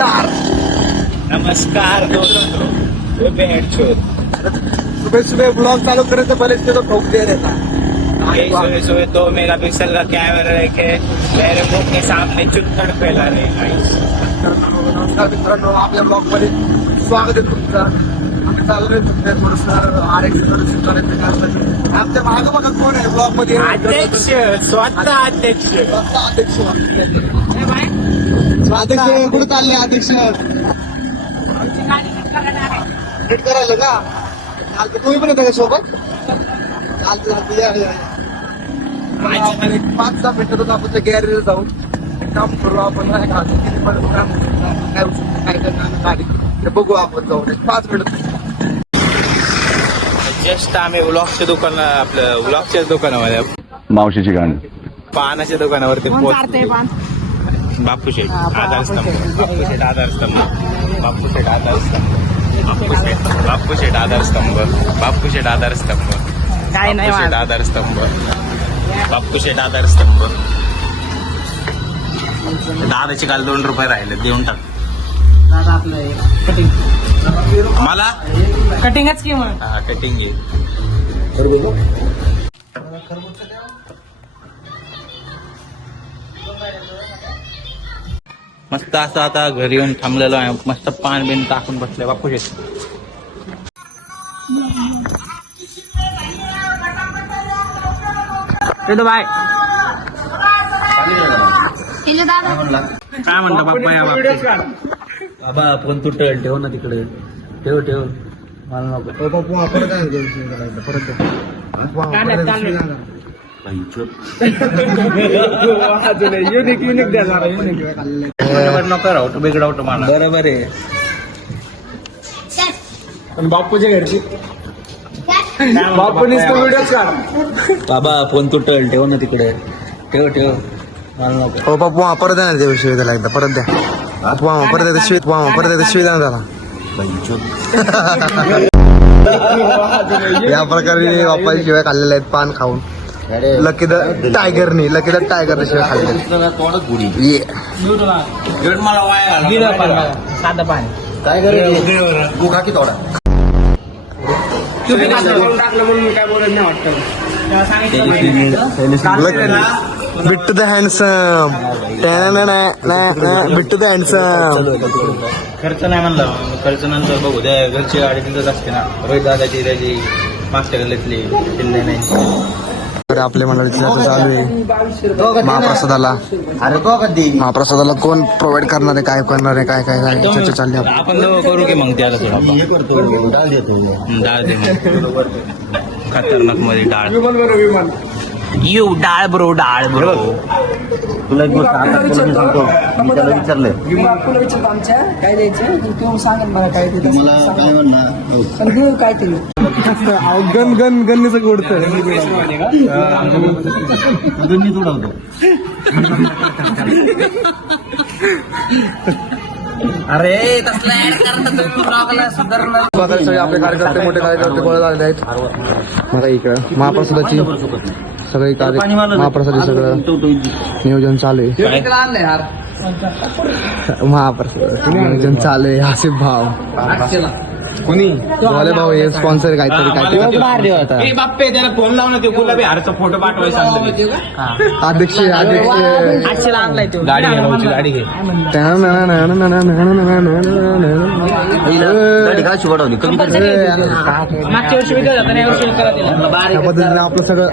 नमस्कार नमस्कार दोस्तों, सुबह सुबह ब्लॉग चालू करे तो भले तो ठोक दे देता सुबह सुबह 2 मेगापिक्सल का कैमरा लेके मेरे मुंह के सामने चुत्तर फैला रहे हैं। नमस्कार मित्रांनो, आपल्या ब्लॉग मध्ये स्वागत आहे तुमचं. आम्ही चाललोय थोडंसं आमच्या मागं बघा कोण आहे ब्लॉग मध्ये. अध्यक्ष, स्वतः अध्यक्ष. अध्यक्ष कुठे चालले अध्यक्ष? नीट करायला का? चालतं, तुम्ही पण येता का सोबत? चालतं या. एक 5-10 मिनिटातच आपण त्या गॅरेजला जाऊन काम करू. आपण काय करणार गाडी ते बघू आपण जाऊन 5 मिनिट. जस्ट आम्ही व्लॉगच्या दुकान, आपलं व्लॉगच्याच दुकानामध्ये मावशीची गाणी पानाच्या दुकानावरती पोहोचते. बापूशेठ आधारस्तंभ, बापूशेठ आधारस्तंभ, बापूशेठ आधारस्तंभ, बापूशेठ आधारस्तंभ, बापूशेठ आधारस्तंभ, काय नाही बापूशेठ आधारस्तंभ, बापूशेठ आधारस्तंभ. दादाचे काल 2 रुपये राहिले, देऊन टाक. दादा आपलं कटिंग मला कटिंगच की मग. हा कटिंग घे. मस्त असं आता घरी येऊन थांबलेलो आहे. मस्त पान बिन टाकून बसले बापूशेठ. येतो बाय. काय म्हणतो बाप्पा या बाबतीत? बाबा फोन तुटल, ठेव ना तिकडे. ठेव मला नको. नको राहू, बिघडवतो मला. बरोबर आहे. बापूच्या घरची बापूनीच तो व्हिडिओच काढ. बाबा फोन तुटल, ठेव ना तिकडे. ठेव मला नको. हो बापू परत द्या ना शिवाय त्याला एकदा परत द्या. परत येते शिवाय द्या ना त्याला. या प्रकारे बाप्पाची शिवाय खाल्लेल्या आहेत पान खाऊन. लकी द टायगरनी शिवाय खाल्ले. मला वाया घाला. साधं पाणी काय करायचं तू खा की थोडा. टाकलं म्हणून काय बोलत नाही वाटतं. Bittu the handsome, Bittu the handsome. खर्च नाही म्हणलं, खर्च नंतर बघू. त्या घरची गाडी तिथंच असते ना, रोहित दादाची त्याची मागच्या गल्लीतली किल्ले नाही. आपल्या मंडळीचं आता चालू आहे महाप्रसादाला. अरे तो कधी महाप्रसादाला कोण प्रोव्हाइड करणार आहे, काय करणार आहे, काय चर्चा चालली आहे. आपण दोघं करू की मग त्याला थोडं हे करतो डाळ देतो. डाळ दे मग. खतरनाक मध्ये डाळ. यू डाळ ब्रो. तुला एक गोष्ट आता तुला मी सांगतो. मी त्याला विचारलंय तुला विचारतो आमच्या काय द्यायचं तू सांगेल मला काय मला काय म्हणणार पण घेऊ काय तरी. गणनीचं गोडतं. मी तुडवतो. अरे तसला ऍड करता तुम्ही सुधारणा. सगळे आपले कार्यकर्ते, मोठे कार्यकर्ते गोळा झालेले आहेत. मला इकडं महाप्रसादाची सगळी महाप्रसादी सगळं नियोजन चालू आहे. आणलंय हार महाप्रसादाचं नियोजन चालू आहे. आसिफ भाव कोणी वाले भाऊ हे स्पॉन्सर काहीतरी बाप्पे त्याला फोन लावून ते गुलाबी हारचा फोटो पाठवायला सांगितलं. अध्यक्ष आठशेला आणलाय तो. गाडी घे, गाडी घे. काय शिवडवली कमी मागच्या वर्षी विकत होता ना, या वर्षी विकत होता. त्या पद्धतीने आपलं सगळं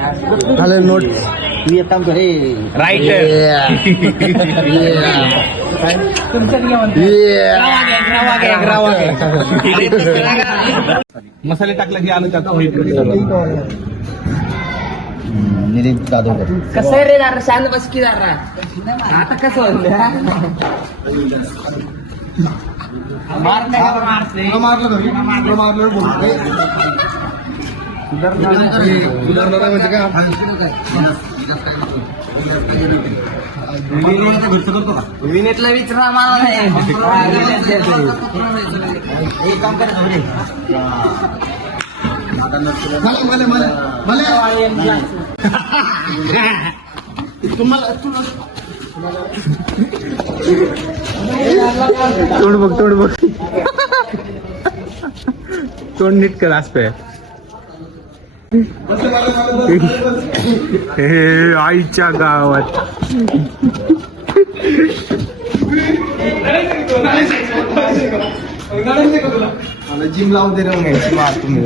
झालं. नोट मी एक काम कर. राईट. मसाले टाकला की आलं त्याचा होईल. निलेश जाधव कसं आहे रे दार, शांत बस की दार. आता कसं होतं म्हणजे काय विनेतला विचारा मला नाही. एक काम करायचं तुम्हाला तोंड बघ तोंड नीट कर असतंय. हे आईच्या गावात जिम लावून दे तुम्ही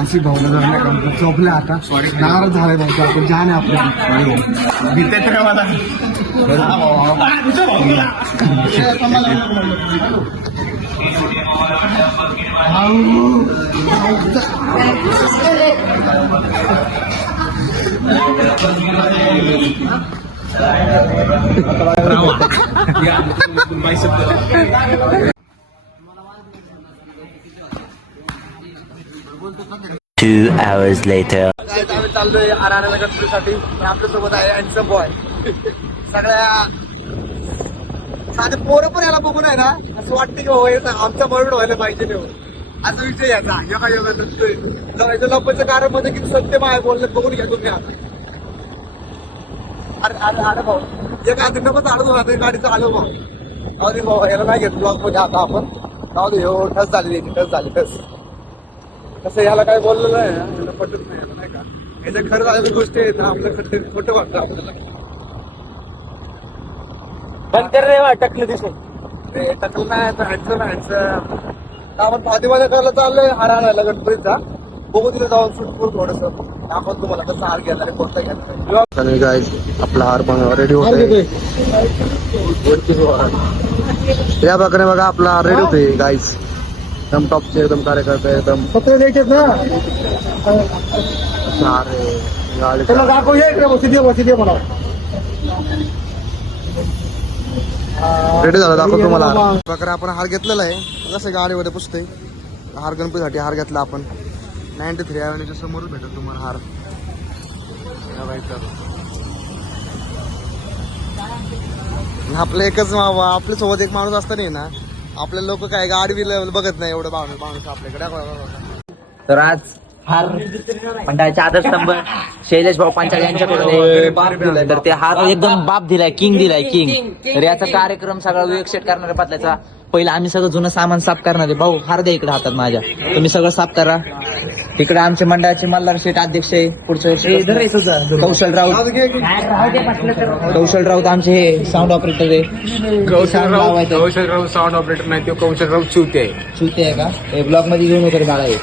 अशी भावना चोपल्या आता नाराज झालाय भाऊ आपण जाण आहे Two hours later. आम्ही चाललोय आरायला गणपतीसाठी. आपल्यासोबत आहे हँडसम बॉय. सगळ्या साधे पोरं पण याला बघून आहे ना असं वाटतं की बाबा आमचा बरोबर व्हायला पाहिजे नाही असा विषय याचा योगा योगा नसतोय. जायचं लपचं कारण मध्ये किती सत्य माय बोललं बघून घ्या तुम्ही आता. अरे भाऊ एक आधी नकोच आलो आता गाडीचा आलो भाऊ. अरे भाऊ याला नाही घेत ब्लॉक मध्ये आता आपण जाऊ दे. हो ठस झाली ठस कसं याला काय बोललेलं आहे याला पटत नाही याला नाही का. याच्या खरं झालेल्या गोष्टी आहेत ना आपल्या खोटं वाटतं आपल्याला. बंद कर रे टकलं दिसत. ते टकलं नाही हँडसम आपण फातीमध्ये करायला चाललोय हार आणायला गणपतीचा. बघू तिथे जाऊन शूट करू थोडस आपण तुम्हाला कसं हार घेणार आहे कोणता घेणार आहे. गाईज आपला हार पण रेडी होतोय. या प्रकारे बघा आपला हार रेडी होतोय गाईज. एकदम टॉपचे एकदम कार्यकर्ते एकदम पत्र द्यायचे ना रेडी झालं दाखव तुम्हाला. प्रकारे आपण हार घेतलेला आहे जसं गाडीमध्ये पुसतोय. हार गणपतीसाठी हार घेतला आपण 93 ॲव्हेन्यूच्या समोर भेटत तुम्हाला हार. आपलं एकच आपल्या सोबत एक माणूस असता नाही ना आपले लोक काय गाडी बघत नाही एवढं माणूस आपल्याकडे. तर आज हार मंडळाचे आधारस्तंभ शैलेश भाऊ पांचाळ यांच्याकडून आहे. तर ते हार एकदम बाप दिलाय किंग दिलाय किंग. तर याचा कार्यक्रम सगळा विवेक करणाऱ्या पातळीचा. पहिला आम्ही सगळं जुनं सामान साफ करणार आहे. भाऊ हार द्या इकडे हातात माझ्या. तुम्ही सगळं साफ करा. इकडे आमचे मंडळाचे मल्हार शेठ अध्यक्ष आहे. पुढच्या वर्षी कौशल राऊत आमचे हे साऊंड ऑपरेटर आहे. कौशल राऊत साऊंड ऑपरेटर नाही तो कौशल राऊत चुते आहे का ब्लॉक मध्ये घेऊन वगैरे बाळा आहे.